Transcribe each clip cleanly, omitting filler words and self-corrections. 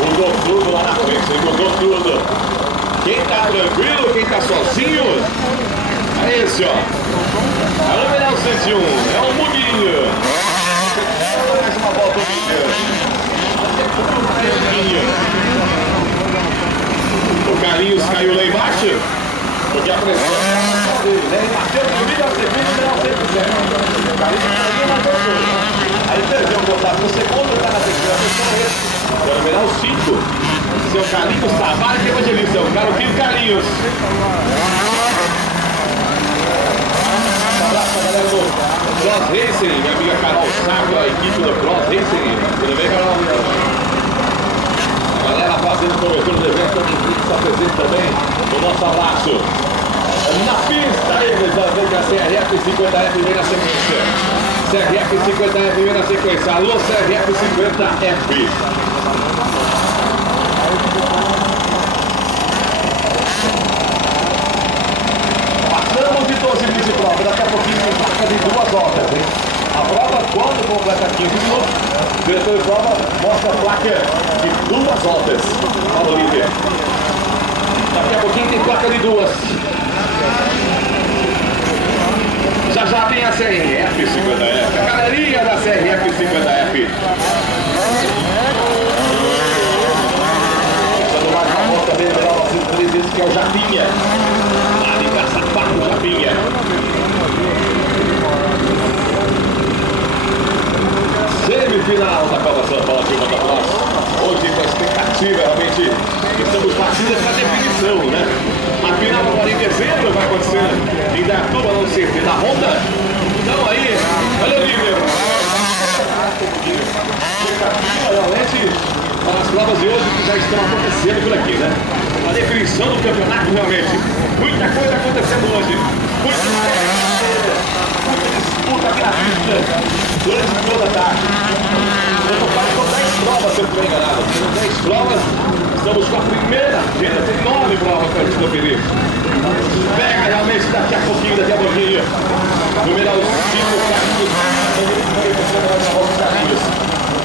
Mudou tudo lá na frente, mudou tudo. Quem tá tranquilo, quem tá sozinho, é esse, ó. É o numeral 101, é o Muguinho. Mais uma volta, o Carlinhos caiu lá embaixo, porque a pressão dele, né? Ele bateu no nível a seguinte, não, 100%. O Carlinhos caiu na tortura. Aí perdeu o contato no segundo, tá na terceira posição. É o numeral 5, seu Carlinhos Tavares, que evangelista, o garotinho Carlinhos. Um abraço pra galera do Cross Racing, minha amiga Carol Sacra, a equipe do Cross Racing. Tudo bem, Carol? A galera fazendo cobertura do evento também, que está presente também. O nosso abraço. Na pista, eles vão ver que a CRF 50F vem na sequência. CRF 50F vem na sequência. Alô, CRF 50F. Passamos de 12 minutos de prova. Daqui a pouquinho tem placa de 2 voltas, hein? A prova, quando completa 15 minutos, o diretor de prova mostra a placa de 2 voltas para o líder. Daqui a pouquinho tem placa de 2. Já já tem a CRF 50F, a galerinha da CRF 50F. Passando mais uma volta bem legal, 903 vezes, que é o Japinha. Lá de Caçapá, o Japinha. Semifinal da Copa São Paulo aqui contra nós. Hoje com a expectativa, realmente, estamos partindo para definição, né? A final agora em dezembro vai acontecer em Dayatuba, não sei se na Honda. Então aí, olha o líder. Realmente, as provas de hoje que já estão acontecendo por aqui, né? A definição do campeonato, realmente. Muita coisa acontecendo hoje. Muita disputa gratuita durante toda a tarde. Eu não falo com 10 provas, se eu estiver enganado. 10 provas, estamos com a primeira agenda, tem 9 provas para a gente conferir. Pega realmente daqui a pouquinho. Numeral 5, Carlinhos.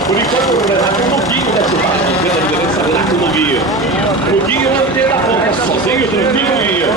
Por enquanto, o Renato é um Muguinho da cidade. A liderança lá com o Muguinho. Muguinho mantém a ponta sozinho, tranquilo, Muguinho.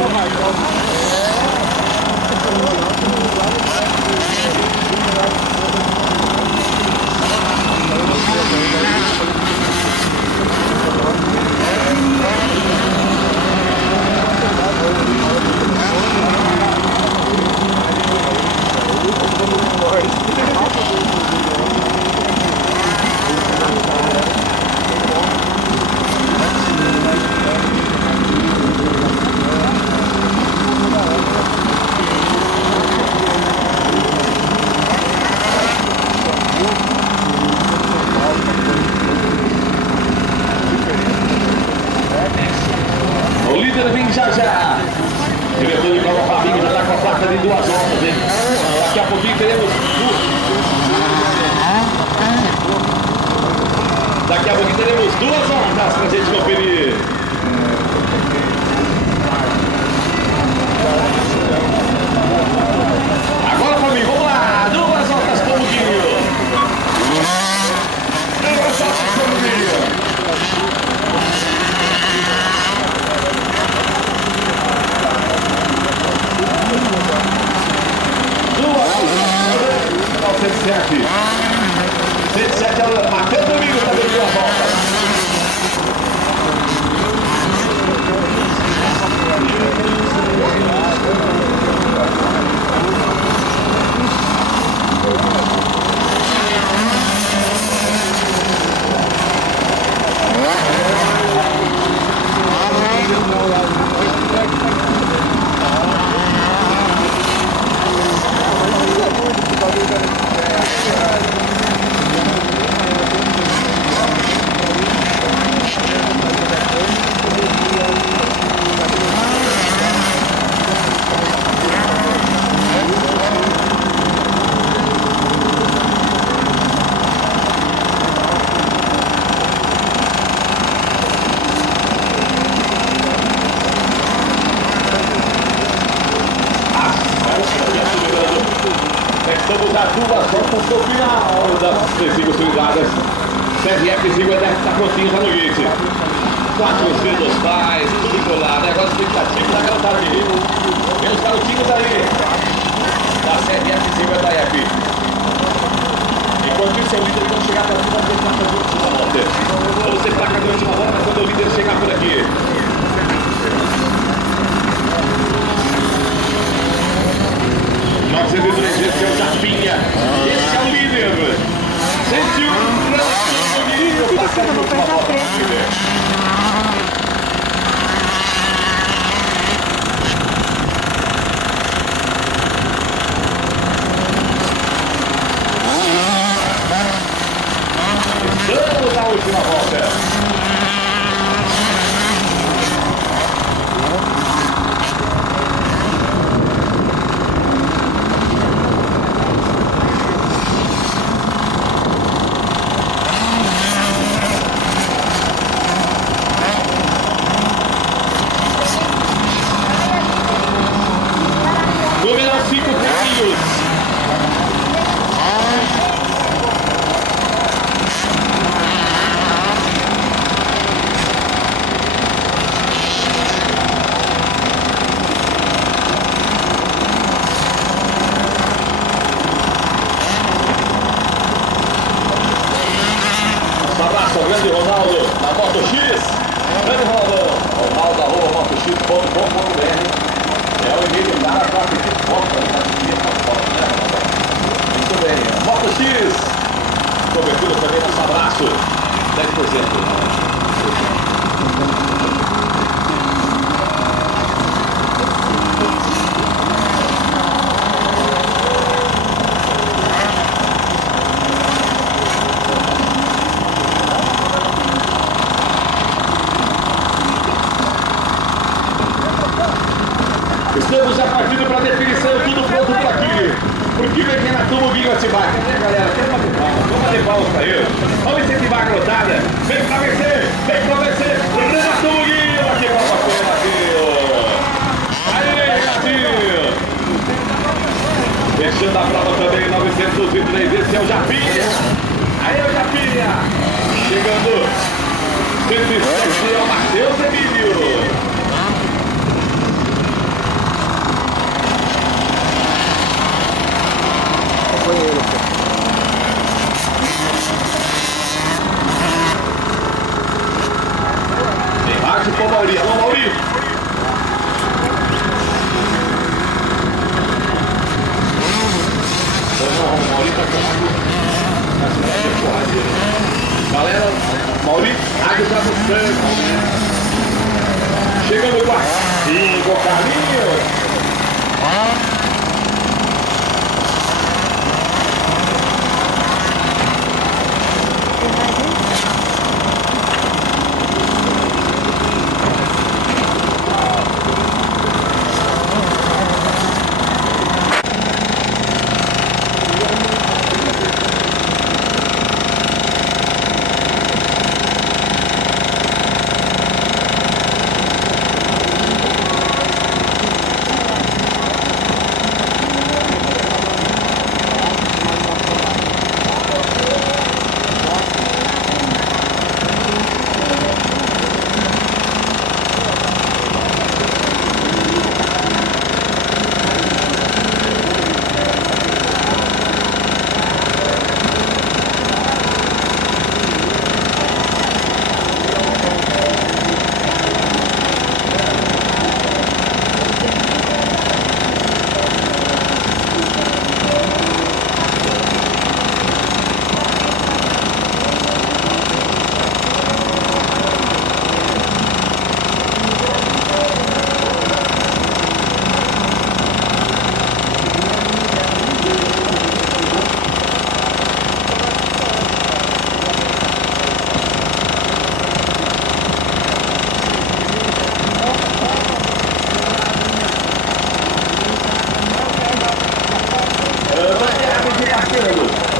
Já já. Diretor de prova Fabinho já está com a placa de 2 voltas, hein? Daqui a pouquinho teremos. Daqui a pouquinho teremos 2 voltas para a gente conferir. Agora Fabinho, vamos lá. 2 voltas para o Muguinho. 2 voltas para o Muguinho. Ao 107. 107 é o Matheus Domingos, está dando 2 voltas. Estamos a 2 voltas do final das 35 cilindradas. CRF-50 está prontinho já no gate. 4 cedos pais, tudo vinculado. Agora explicativo da garotada de Rio. Vem os garotinhos aí da CRF-50F. Enquanto isso, o líder vai chegar para cima, vai tentar fazer a última volta. Vamos ser placa da última volta quando o líder chegar por aqui. Esse é o Japinha, esse é o líder. 101 graus, placa da última volta. Estamos na última volta. Número 5 Carlinhos. Um abraço ao grande Ronaldo da Moto X. Grande Ronaldo, @motox.com.br. É o e-mail do cara para pedir foto, né? Muito bem, Moto X. Cobertura também, nosso abraço. 10%. Estamos já partindo para a definição, tudo pronto por aqui. Porque vem Renato Muguinho Atibaia. Cadê, galera? Quero bater palmas. Vamos bater palmas para ele. Vamos incentivar a garotada. Vem para vencer, vem para vencer. Renato Muguinho. Bate palmas para o Renatinho. Aí, Renatinho. Fechando a prova também, 903. Esse é o Japinha. Aí, o Japinha. Chegando. 107 é o Matheus Emílio. Pô, Mauri, alô, Mauri! O Mauri tá com galera, Mauri, água tá no sangue. Chegando com a 5, Carlinhos.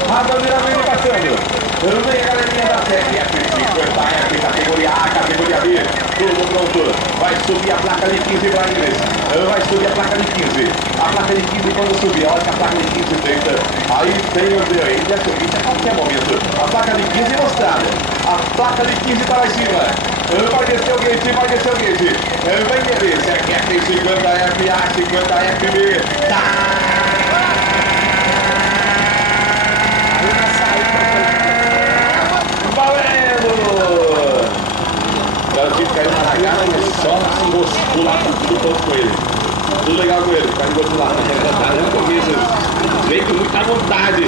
A bandeira vem passando. Eu não tenho a galerinha da CRF, categoria A, categoria B. Tudo pronto. Vai subir a placa de 15 para Inês. Vai subir a placa de 15. A placa de 15 quando subir, olha que a placa de 15 deita. Aí tem o dedo aí. Ele vai subir a qualquer momento. A placa de 15 mostrada. A placa de 15 para lá em cima. Vai descer o gate, vai descer o gate. Vai querer. Se é que tem 50 FA, 50 FB. Tá! O time caiu na largada, mas só se enroscou lá, tudo com ele. Tudo legal com ele, caiu do outro lado. No começo, vem com muita vontade.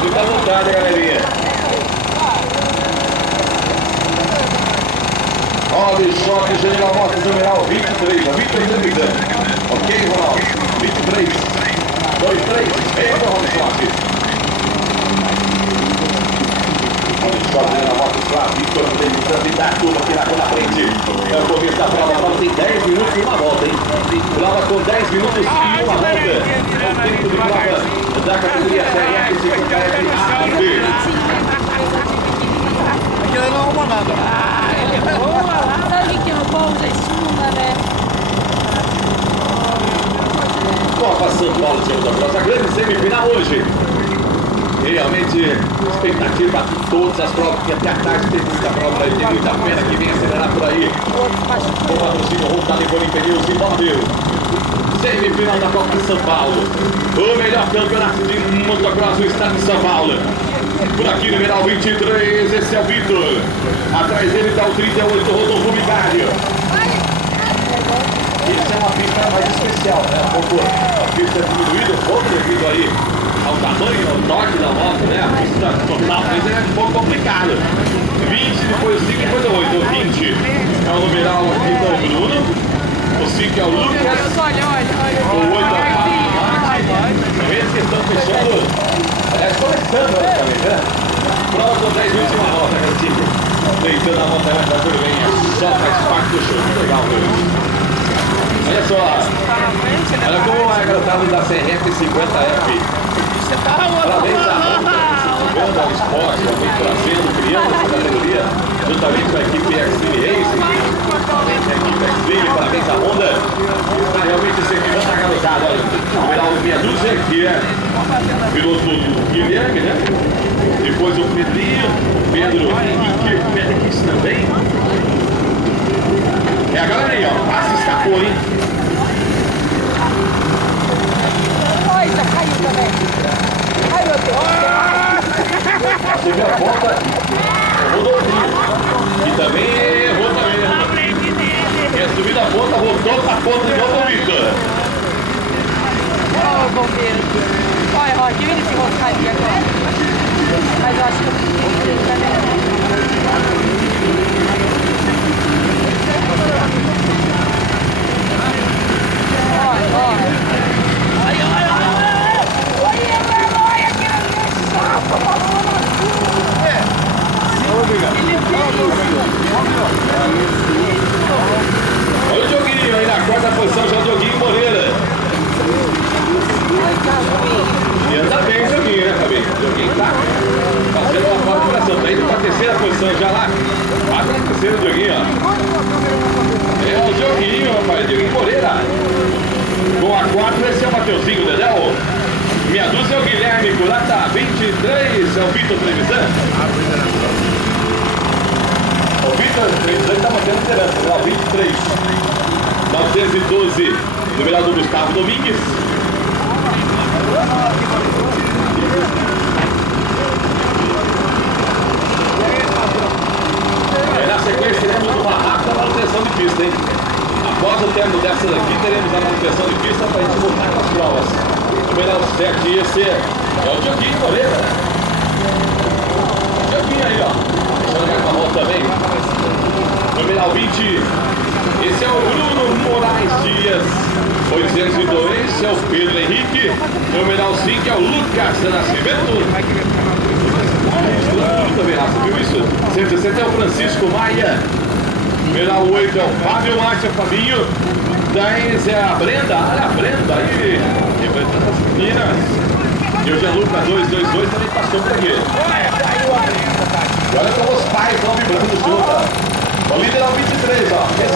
Muita vontade, galerinha. Olha o choque, General Motors, numeral 23, a 23 da vida. Ok, Ronaldo? 23, 2-3, eita, Ronaldo Choque. Sobe na moto lá, Victor tentando dar tudo aqui na frente. É o começo da prova, a prova tem 10 minutos e uma volta, hein? Prova com 10 minutos e uma volta. É o tempo de prova da categoria TRF 50FAB. Aquilo não arruma nada. Sabe o que é o bom da espuma, né? Copa São Paulo, time da nossa grande semifinal hoje. Realmente, expectativa de todas as provas, que até a tarde tem muita prova aí, tem muita pena que vem acelerar por aí. O patrocínio Honda, Livoni Pneus e Móvel. Semifinal da Copa de São Paulo. O melhor campeonato de motocross do estado de São Paulo. Por aqui, numeral 23, esse é o Vitor. Atrás dele está o 38, Rodolfo Vigário. Isso é uma pista mais especial, né? Um pouco, a pista é diminuída um pouco devido aí ao tamanho, ao torque da moto, né? A pista total, mas é um pouco complicado. 20, depois 5, depois 8, 20. É o numeral aqui do Bruno. O 5 é o Lucas. O 8 é o Marcos. Eles que estão fechando. Aliás, começando também, né? Prova com 10 minutos e uma volta, Cacique. Deitando a montanha, tá tudo bem. Só faz parte do show. Muito legal, meu. Olha só. Olha como é a garotada da CRF 50F. Parabéns à Honda, ao esporte, ao vem trazendo, criando essa categoria, juntamente com a equipe Extreme Racing, a equipe Extreme, parabéns à Honda, está realmente incentivando a garotada. Olha, o numeral meia dúzia, que é o piloto do Guilherme, né? Depois o Pedrinho, Pedro Henrique, Pedro também. É a galera aí, ó, passa e escapou, hein? Coisa, caiu também. Ai, meu Deus. Subiu a ponta, Rodolfinho. E também errou também. Quer subir da ponta, voltou pra ponta de novo, Vitor. Ô, bombeiro. Olha, ó, que ele se mostrar ali agora. Mas eu acho que eu preciso dele também. Olha, olha. Olha o Dioguinho aí na quarta posição, já o Dioguinho Moreira. E anda bem o Dioguinho, né, Fabinho? O Dioguinho tá fazendo uma forte pressão, tá indo pra terceira posição já lá. Quase na terceira, o Dioguinho, ó. É o Dioguinho, rapaz, Dioguinho Moreira. Com a 4, esse é o Mateuzinho, Dedéu. Meia dúzia é o Guilherme, por lá tá 23, é o Vitor Trevisan. O Vitor Trevisan está mantendo liderança, numeral 23. 912, numeral do Gustavo Domingues. Na sequência teremos uma rápida manutenção de pista, hein? Após o término dessa daqui, teremos a manutenção de pista para a gente voltar com as provas. Numeral 7, esse é o Dioguinho Moreira. Dioguinho aí, ó. Deixando mais uma volta também. Numeral 20, esse é o Bruno Moraes Dias. 802 é o Pedro Henrique. Numeral 5 é o Lucas Nascimento. Também, você viu isso? 160 é o Francisco Maia. Numeral 8 é o Fábio Márcio Fabinho. 10 é a Brenda. Olha a Brenda aí. Representando as meninas. E o Gianluca 222 também passou por aqui. E olha como os pais estão vibrando junto. O líder é o 23, ó.